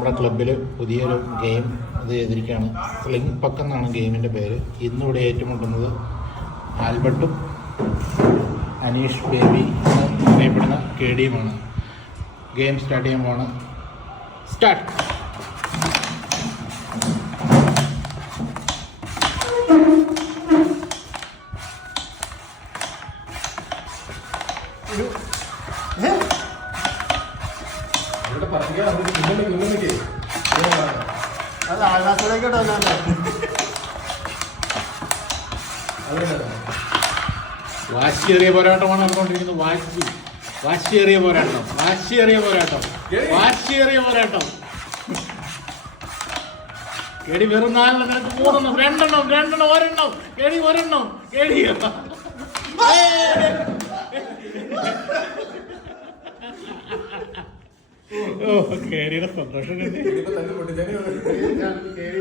നമ്മുടെ ക്ലബിൽ പുതിയൊരു ഗെയിം ഇത് ചെയ്തിരിക്കുകയാണ്. സ്ലിംഗ് പക്ക് എന്നാണ് ഗെയിമിൻ്റെ പേര്. ഇന്നിവിടെ ഏറ്റുമുട്ടുന്നത് ആൽബർട്ടും അനീഷ് ബേബി എന്നറിയപ്പെടുന്ന KDയുമാണ്. ഗെയിം സ്റ്റാർട്ട് ചെയ്യാൻ പോവാണ്. സ്റ്റാർട്ട്. വാശിയേറിയ പോരാട്ടമാണ് നടന്നുകൊണ്ടിരിക്കുന്നത്. വാശിയേറിയ പോരാട്ടം. KD വെറും 4 നിനക്ക് 3 2 ഒരെണ്ണം KD ഒരെണ്ണം KD KDയുടെ സന്തോഷം KD